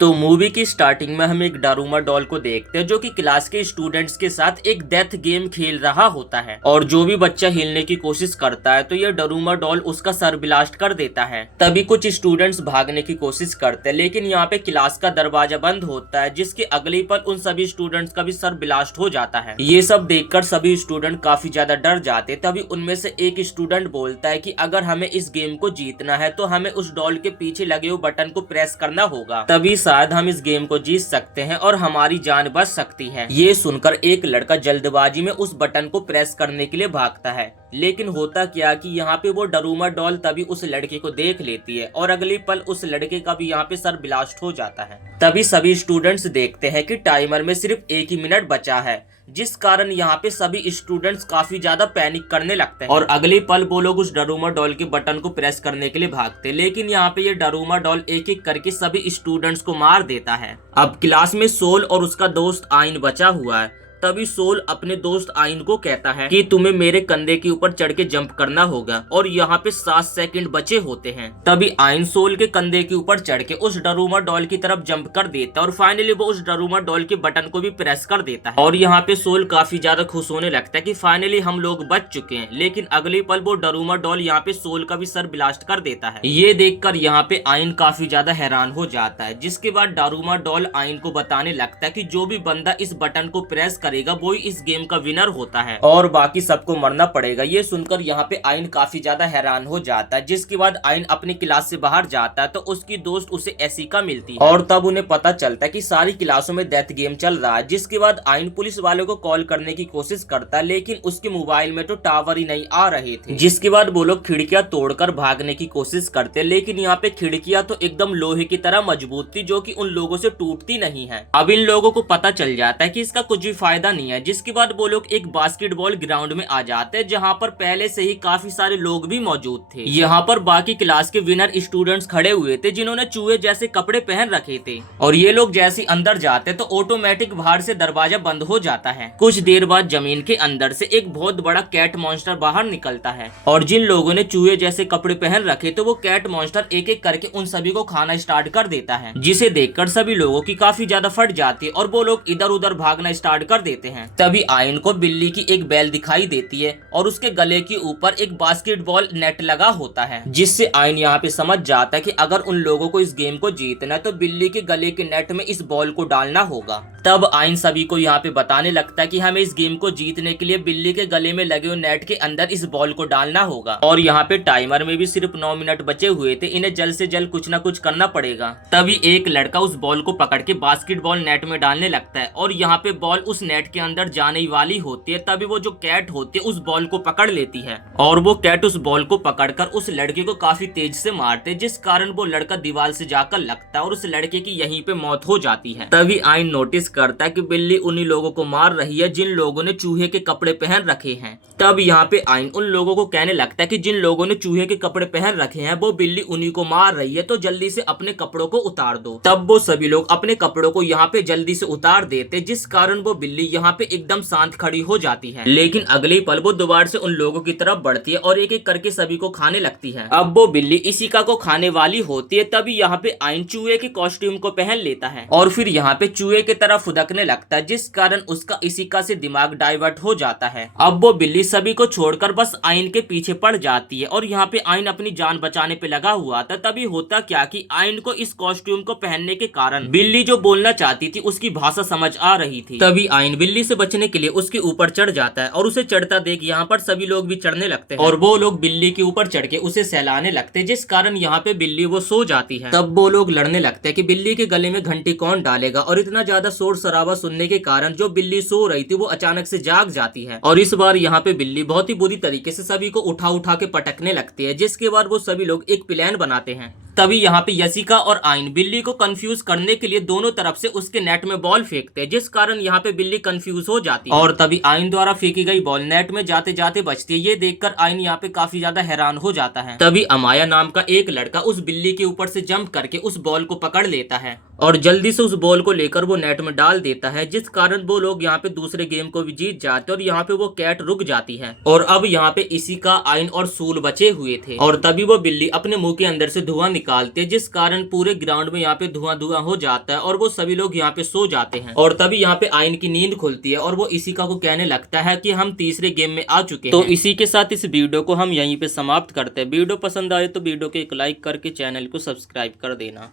तो मूवी की स्टार्टिंग में हम एक डारूमा डॉल को देखते हैं जो कि क्लास के स्टूडेंट्स के साथ एक डेथ गेम खेल रहा होता है। और जो भी बच्चा हिलने की कोशिश करता है तो ये डारूमा डॉल उसका सर ब्लास्ट कर देता है। तभी कुछ स्टूडेंट्स भागने की कोशिश करते हैं, लेकिन यहाँ पे क्लास का दरवाजा बंद होता है, जिसके अगले पल उन सभी स्टूडेंट्स का भी सर ब्लास्ट हो जाता है। ये सब देखकर सभी स्टूडेंट काफी ज्यादा डर जाते। तभी उनमें से एक स्टूडेंट बोलता है कि अगर हमें इस गेम को जीतना है तो हमें उस डॉल के पीछे लगे हुए बटन को प्रेस करना होगा, तभी शायद हम इस गेम को जीत सकते हैं और हमारी जान बच सकती है। ये सुनकर एक लड़का जल्दबाजी में उस बटन को प्रेस करने के लिए भागता है, लेकिन होता क्या कि यहाँ पे वो डारूमा डॉल तभी उस लड़के को देख लेती है और अगले पल उस लड़के का भी यहाँ पे सर ब्लास्ट हो जाता है। तभी सभी स्टूडेंट्स देखते हैं कि टाइमर में सिर्फ 1 ही मिनट बचा है, जिस कारण यहाँ पे सभी स्टूडेंट्स काफी ज्यादा पैनिक करने लगते हैं और अगले पल वो लोग उस डारूमा डॉल के बटन को प्रेस करने के लिए भागते। लेकिन यहाँ पे ये डारूमा डॉल एक एक करके सभी स्टूडेंट्स को मार देता है। अब क्लास में सोल और उसका दोस्त आइन बचा हुआ है। तभी सोल अपने दोस्त आइन को कहता है कि तुम्हें मेरे कंधे के ऊपर चढ़ के जंप करना होगा और यहाँ पे 7 सेकंड बचे होते हैं। तभी आइन सोल के कंधे के ऊपर चढ़ के उस डारूमा डॉल की तरफ जंप कर देता है और फाइनली वो उस डारूमा डॉल के बटन को भी प्रेस कर देता है। और यहाँ पे सोल काफी ज्यादा खुश होने लगता है कि फाइनली हम लोग बच चुके हैं। लेकिन अगले पल वो डारूमा डॉल यहाँ पे सोल का भी सर ब्लास्ट कर देता है। ये देखकर यहाँ पे आइन काफी ज्यादा हैरान हो जाता है, जिसके बाद डारूमा डॉल आइन को बताने लगता है कि जो भी बंदा इस बटन को प्रेस करेगा वो ही इस गेम का विनर होता है और बाकी सबको मरना पड़ेगा। ये सुनकर यहाँ पे आइन काफी ज्यादा हैरान हो जाता है, जिसके बाद आइन अपनी क्लास से बाहर जाता है तो उसकी दोस्त उसे एसिका मिलती है और तब उन्हें पता चलता है कि सारी क्लासों में डेथ गेम चल रहा है। जिसके बाद आइन पुलिस वाले को कॉल करने की कोशिश करता है, लेकिन उसके मोबाइल में तो टावर ही नहीं आ रहे थे। जिसके बाद वो लोग खिड़कियां तोड़कर भागने की कोशिश करते, लेकिन यहाँ पे खिड़कियां तो एकदम लोहे की तरह मजबूत थी, जो कि उन लोगों से टूटती नहीं है। अब इन लोगों को पता चल जाता है कि इसका कुछ भी फायदा नहीं है। जिसके बाद वो लोग एक बास्केटबॉल ग्राउंड में आ जाते हैं, जहाँ पर पहले से ही काफी सारे लोग भी मौजूद थे। यहाँ पर बाकी क्लास के विनर स्टूडेंट्स खड़े हुए थे, जिन्होंने चूहे जैसे कपड़े पहन रखे थे। और ये लोग जैसे अंदर जाते तो ऑटोमेटिक बाहर से दरवाजा बंद हो जाता है। कुछ देर बाद जमीन के अंदर से एक बहुत बड़ा कैट मॉन्स्टर बाहर निकलता है और जिन लोगों ने चूहे जैसे कपड़े पहन रखे तो वो कैट मॉन्स्टर एक एक करके उन सभी को खाना स्टार्ट कर देता है, जिसे देखकर सभी लोगों की काफी ज्यादा फट जाती है और वो लोग इधर उधर भागना स्टार्ट कर देते हैं। तभी आइन को बिल्ली की एक बैल दिखाई देती है और उसके गले के ऊपर एक बास्केटबॉल नेट लगा होता है, जिससे आइन यहाँ पे समझ जाता है कि अगर उन लोगों को इस गेम को जीतना है तो बिल्ली के गले के नेट में इस बॉल को डालना होगा। तब आइन सभी को यहाँ पे बताने लगता है कि हमें इस गेम को जीतने के लिए बिल्ली के गले में लगे हुए नेट के अंदर इस बॉल को डालना होगा और यहाँ पे टाइमर में भी सिर्फ 9 मिनट बचे हुए थे, इन्हें जल्द से जल्द कुछ न कुछ करना पड़ेगा। तभी एक लड़का उस बॉल को पकड़ के बास्केटबॉल नेट में डालने लगता है और यहाँ पे बॉल उस नेट के अंदर जाने वाली होती है। तभी वो जो कैट होती है उस बॉल को पकड़ लेती है और वो कैट उस बॉल को पकड़कर उस लड़के को काफी तेज से मारते, जिस कारण वो लड़का दीवार से जाकर लगता है और उस लड़के की यहीं पे मौत हो जाती है। तभी आइन नोटिस करता है कि बिल्ली उन्हीं लोगों को मार रही है जिन लोगों ने चूहे के कपड़े पहन रखे हैं। तब यहाँ पे आइन उन लोगों को कहने लगता है कि जिन लोगों ने चूहे के कपड़े पहन रखे हैं वो बिल्ली उन्हीं को मार रही है, तो जल्दी से अपने कपड़ों को उतार दो। तब वो सभी लोग अपने कपड़ों को यहाँ पे जल्दी से उतार देते, जिस कारण वो बिल्ली यहाँ पे एकदम शांत खड़ी हो जाती है। लेकिन अगले पल वो दोबारा से उन लोगों की तरफ बढ़ती है और एक एक करके सभी को खाने लगती है। अब वो बिल्ली इसिका को खाने वाली होती है। तभी यहाँ पे आइन चूहे के कॉस्ट्यूम को पहन लेता है और फिर यहाँ पे चूहे की तरफ फुदकने लगता है, जिस कारण उसका इसिका से दिमाग डाइवर्ट हो जाता है। अब वो बिल्ली सभी को छोड़कर बस आइन के पीछे पड़ जाती है और यहाँ पे आइन अपनी जान बचाने पे लगा हुआ था। तभी होता क्या कि आइन को इस कॉस्ट्यूम को पहनने के कारण बिल्ली जो बोलना चाहती थी उसकी भाषा समझ आ रही थी। तभी आइन बिल्ली से बचने के लिए उसके ऊपर चढ़ जाता है और उसे चढ़ता देख यहाँ पर सभी लोग भी चढ़ने लगते हैं और वो लोग बिल्ली के ऊपर चढ़ के उसे सहलाने लगते हैं, जिस कारण यहाँ पे बिल्ली वो सो जाती है। तब वो लोग लड़ने लगते हैं कि बिल्ली के गले में घंटी कौन डालेगा और इतना ज्यादा शोर शराबा सुनने के कारण जो बिल्ली सो रही थी वो अचानक से जाग जाती है और इस बार यहाँ पे बिल्ली बहुत ही बुरी तरीके से सभी को उठा उठा के पटकने लगती है, जिसके बाद वो सभी लोग एक प्लान बनाते हैं। तभी यहाँ पे यसिका और आइन बिल्ली को कंफ्यूज करने के लिए दोनों तरफ से उसके नेट में बॉल फेंकते हैं, जिस कारण यहाँ पे बिल्ली कंफ्यूज हो जाती है और तभी आइन द्वारा फेंकी गई बॉल नेट में जाते जाते बचती है। ये देखकर आइन यहाँ पे काफी ज्यादा हैरान हो जाता है। तभी अमाया नाम का एक लड़का उस बिल्ली के ऊपर से जंप करके उस बॉल को पकड़ लेता है और जल्दी से उस बॉल को लेकर वो नेट में डाल देता है, जिस कारण वो लोग यहाँ पे दूसरे गेम को भी जीत जाते हैं और यहाँ पे वो कैट रुक जाती है। और अब यहाँ पे इसी का आइन और सूल बचे हुए थे और तभी वो बिल्ली अपने मुंह के अंदर से धुआं निकालते हैं, जिस कारण पूरे ग्राउंड में यहाँ पे धुआं धुआं हो जाता है और वो सभी लोग यहाँ पे सो जाते हैं। और तभी यहाँ पे आइन की नींद खुलती है और वो इसिका को कहने लगता है कि हम तीसरे गेम में आ चुके हैं। तो इसी के साथ इस वीडियो को हम यहीं पे समाप्त करते हैं। वीडियो पसंद आए तो वीडियो को एक लाइक करके चैनल को सब्सक्राइब कर देना।